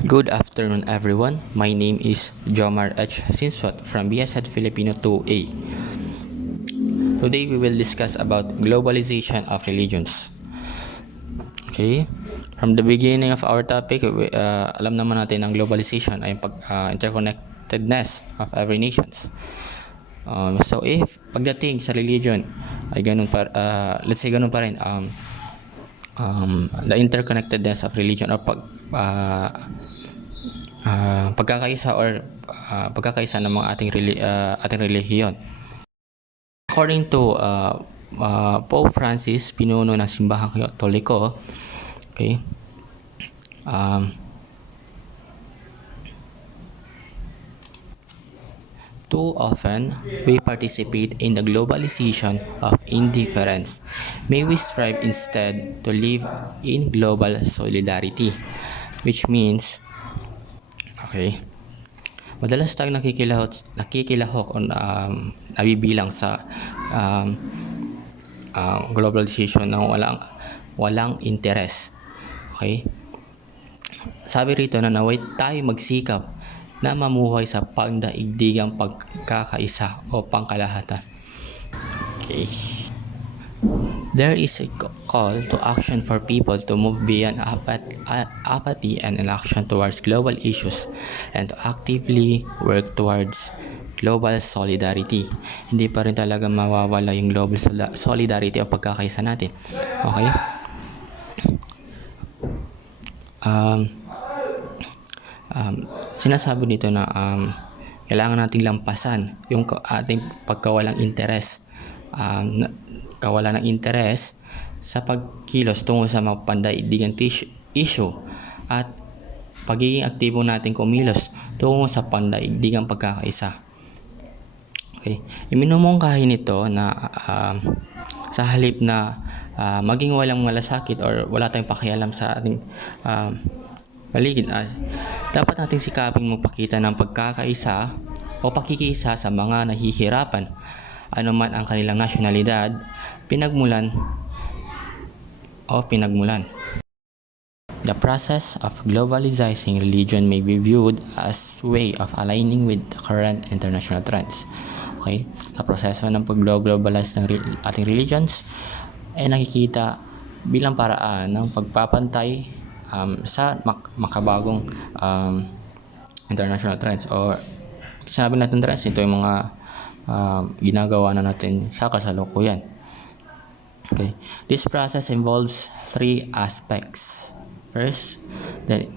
Good afternoon, everyone. My name is Jomar H. Sinswat from BSED Filipino 2A. Today, we will discuss about globalization of religions. Okay? From the beginning of our topic, alam naman natin ang globalization ay interconnectedness of every nations. So, if pagdating sa religion ay let's say ganun pa rin, the interconnectedness of religion or pagkakaisa ng mga ating relihiyon. According to Pope Francis, pinuno ng simbahang Katoliko, okay, too often we participate in the globalization of indifference. May we strive instead to live in global solidarity, which means, okay, madalas tayong nakikilahok o nabibilang sa globalization na walang interes. Okay? Sabi rito na naway tayo magsikap na mamuhay sa pagdaigdigang pagkakaisa o pangkalahatan. Okay. There is a call to action for people to move beyond apathy and inaction towards global issues and to actively work towards global solidarity. Hindi pa rin talaga mawawala yung global solidarity o pagkakaisa natin. Okay? Sinasabi dito na kailangan nating lampasan yung ating pagkawalang interes, kawalan ng interes sa pagkilos tungo sa mga pandaigdigang issue at pagiging aktibo natin kumilos tungo sa pandaigdigang pagkakaisa. Okay. Iminumungkahi nito na sa halip na maging walang malasakit or wala tayong pakialam sa ating paligid, dapat nating sikaping magpakita ng pagkakaisa o pakikisa sa mga nahihirapan, anuman ang kanilang nasyonalidad, pinagmulan. The process of globalizing religion may be viewed as way of aligning with the current international trends. Okay? Sa proseso ng pag-globalize ng ating religions ay nakikita bilang paraan ng pagpapantay sa makabagong international trends, or sinabi natin trends, ito yung mga ginagawa na natin sa kasalukuyan. Okay. This process involves three aspects. First, the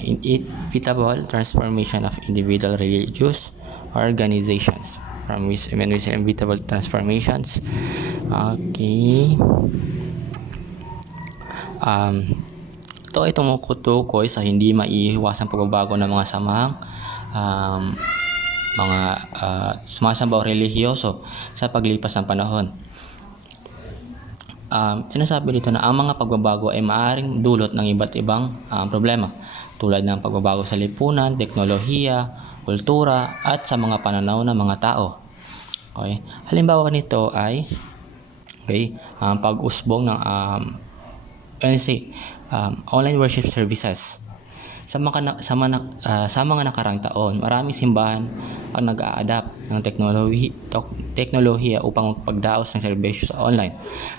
inevitable transformation of individual religious organizations. When we say inevitable transformations, okay, ito ay tumutukoy sa hindi maiiwasang pagbabago ng mga samahang sumasambaw relihiyoso sa paglipas ng panahon. Sinasabi dito na ang mga pagbabago ay maaaring dulot ng iba't ibang problema tulad ng pagbabago sa lipunan, teknolohiya, kultura at sa mga pananaw ng mga tao. Okay? Halimbawa nito ay pag-usbong ng online worship services. Sa mga nakarang taon, maraming simbahan ang nag-a-adapt ng teknolohiya upang magpagdaos ng serbisyo sa online,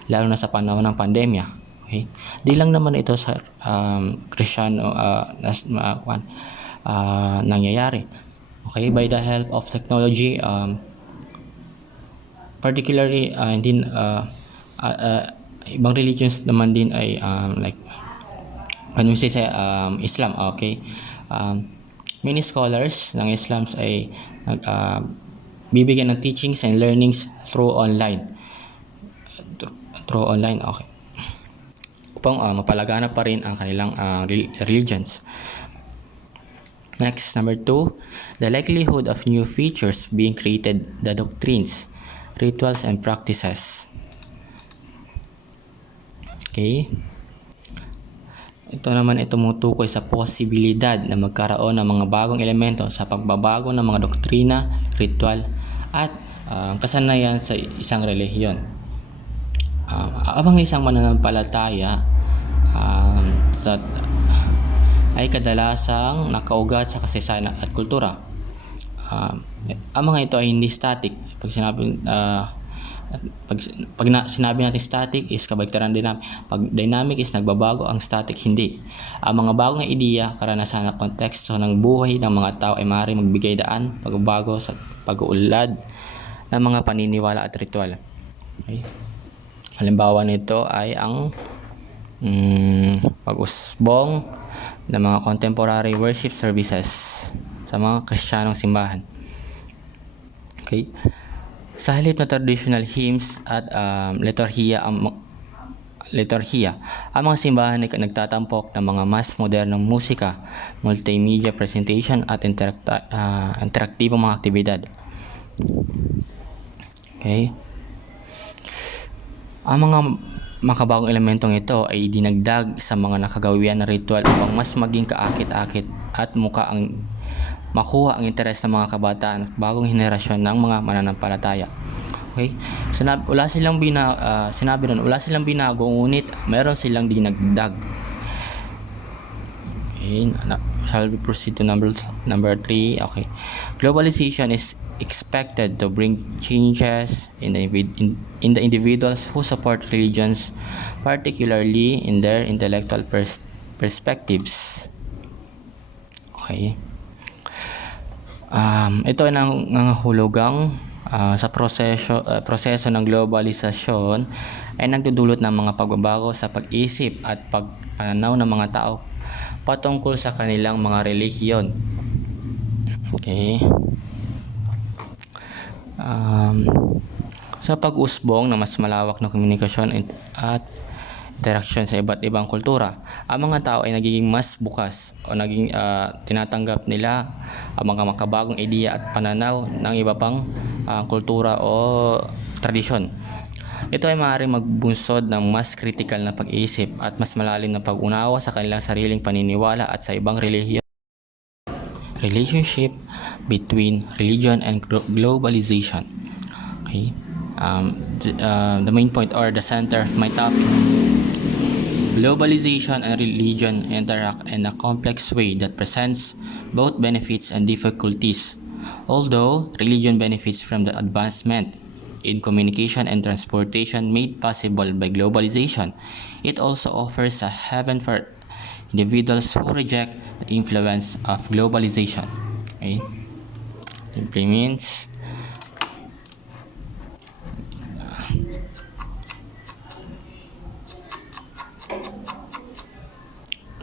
lalo na sa panahon ng pandemya. Okay? Di lang naman ito sa Kristiyano nangyayari. Okay? By the help of technology, particularly ibang religions naman din ay like when we say Islam, okay, many scholars ng Islams ay bibigyan ng teachings and learnings through online, okay, upang mapalaganap pa rin ang kanilang religions. Next, number 2, the likelihood of new features being created, the doctrines, rituals, and practices. Okay. Ito naman ay tumutukoy sa posibilidad na magkaroon ng mga bagong elemento sa pagbabago ng mga doktrina, ritual, at kasanayan sa isang relihiyon. Abang isang mananampalataya ay kadalasang nakaugat sa kasaysayan at kultura. Ang mga ito ay hindi static. Sinabi natin static is kabaligtaran dynamic. Pag dynamic is nagbabago, ang static hindi. Ang mga bagong ideya, karanasan at konteksto ng buhay ng mga tao ay maaaring magbigay daan, pagbabago sa pag-uulad ng mga paniniwala at ritual. Okay? Halimbawa nito ay ang pag-usbong ng mga contemporary worship services sa mga Kristiyanong simbahan. Okay? Sa halip na traditional hymns at liturhiya, ang mga simbahan ay nagtatampok ng mga mas modernong musika, multimedia presentation at interaktibong mga aktibidad. Okay? Ang mga makabagong elementong ito ay dinagdag sa mga nakagawian na ritual upang mas maging kaakit-akit at makuha ang interes ng mga kabataan at bagong henerasyon ng mga mananampalataya. Okay? Wala silang binago, ngunit meron silang dinagdag. Okay, shall we proceed to number 3? Okay. Globalization is expected to bring changes in the individuals who support religions, particularly in their intellectual perspectives. Okay. Ito ay nangangahulugang sa proseso ng globalisasyon ay nagdudulot ng mga pagbabago sa pag-isip at pagpananaw ng mga tao patungkol sa kanilang mga relihiyon. Okay. Sa pag-usbong ng mas malawak na komunikasyon at interaksyon sa iba't ibang kultura, ang mga tao ay nagiging mas bukas o tinatanggap nila ang mga makabagong ideya at pananaw ng iba pang kultura o tradisyon. Ito ay maaaring magbunsod ng mas critical na pag-iisip at mas malalim na pag-unawa sa kanilang sariling paniniwala at sa ibang relihiyon. Relationship between religion and globalization. Okay. The main point or the center of my topic. Globalization and religion interact in a complex way that presents both benefits and difficulties. Although religion benefits from the advancement in communication and transportation made possible by globalization, it also offers a haven for individuals who reject the influence of globalization. Okay? Simply means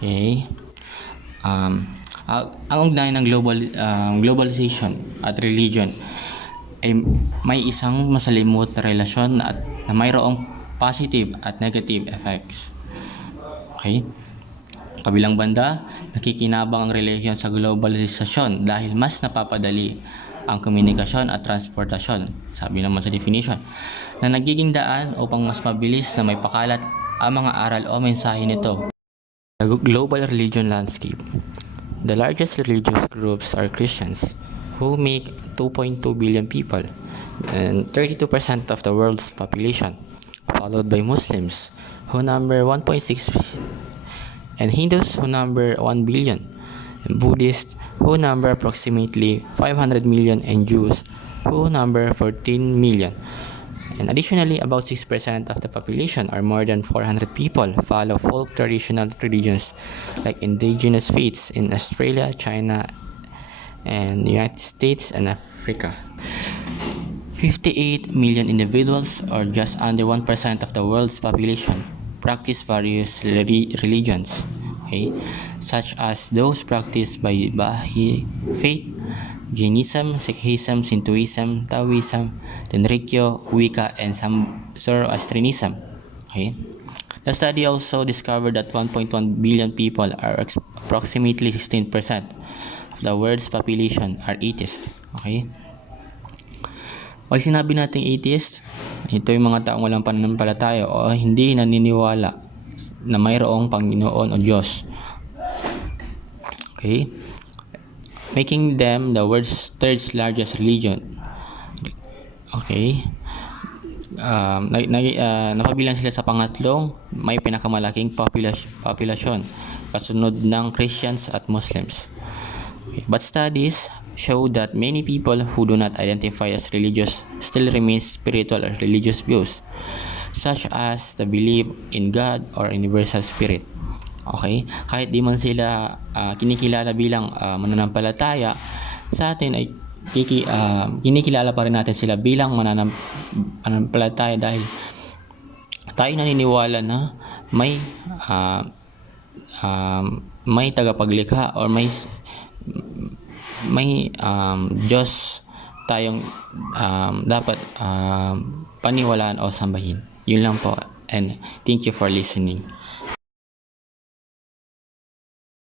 okay. Ang ugnayan ng globalization at religion ay may isang masalimot na relasyon na mayroong positive at negative effects. Okay? Kabilang banda, nakikinabang ang relihiyon sa globalisasyon dahil mas napapadali ang komunikasyon at transportasyon, sabi naman sa definition, na nagiging daan upang mas mabilis na may pakalat ang mga aral o mensahe nito. The global religion landscape. The largest religious groups are Christians, who make 2.2 billion people and 32% of the world's population, followed by Muslims, who number 1.6 and Hindus, who number 1 billion, and Buddhists, who number approximately 500 million, and Jews, who number 14 million. And additionally, about 6% of the population, or more than 400 people, follow folk traditional religions like indigenous faiths in Australia, China, and the United States and Africa. 58 million individuals, or just under 1% of the world's population, practice various religions, okay, such as those practiced by Baha'i faith, Jainism, Sikhism, Shintoism, Taoism, Tenrikyo, Wicca, and some Zoroastrianism. Okay. The study also discovered that 1.1 billion people, are approximately 16% of the world's population, are atheists. Okay. Pag sinabi nating atheist, ito yung mga taong walang pananampalataya o hindi naniniwala na mayroong Panginoon o Diyos. Okay? Making them the world's third largest religion. Okay? Napabilang sila sa pangatlong may pinakamalaking populasyon kasunod ng Christians at Muslims. Okay. But studies show that many people who do not identify as religious still remain spiritual or religious views, such as the belief in God or universal spirit. Okay? Kahit di man sila kinikilala bilang mananampalataya, sa atin ay kinikilala pa rin natin sila bilang mananampalataya dahil tayo naniniwala na may tagapaglikha or may Diyos tayong dapat paniwalaan o sambahin. Yun lang po, and thank you for listening.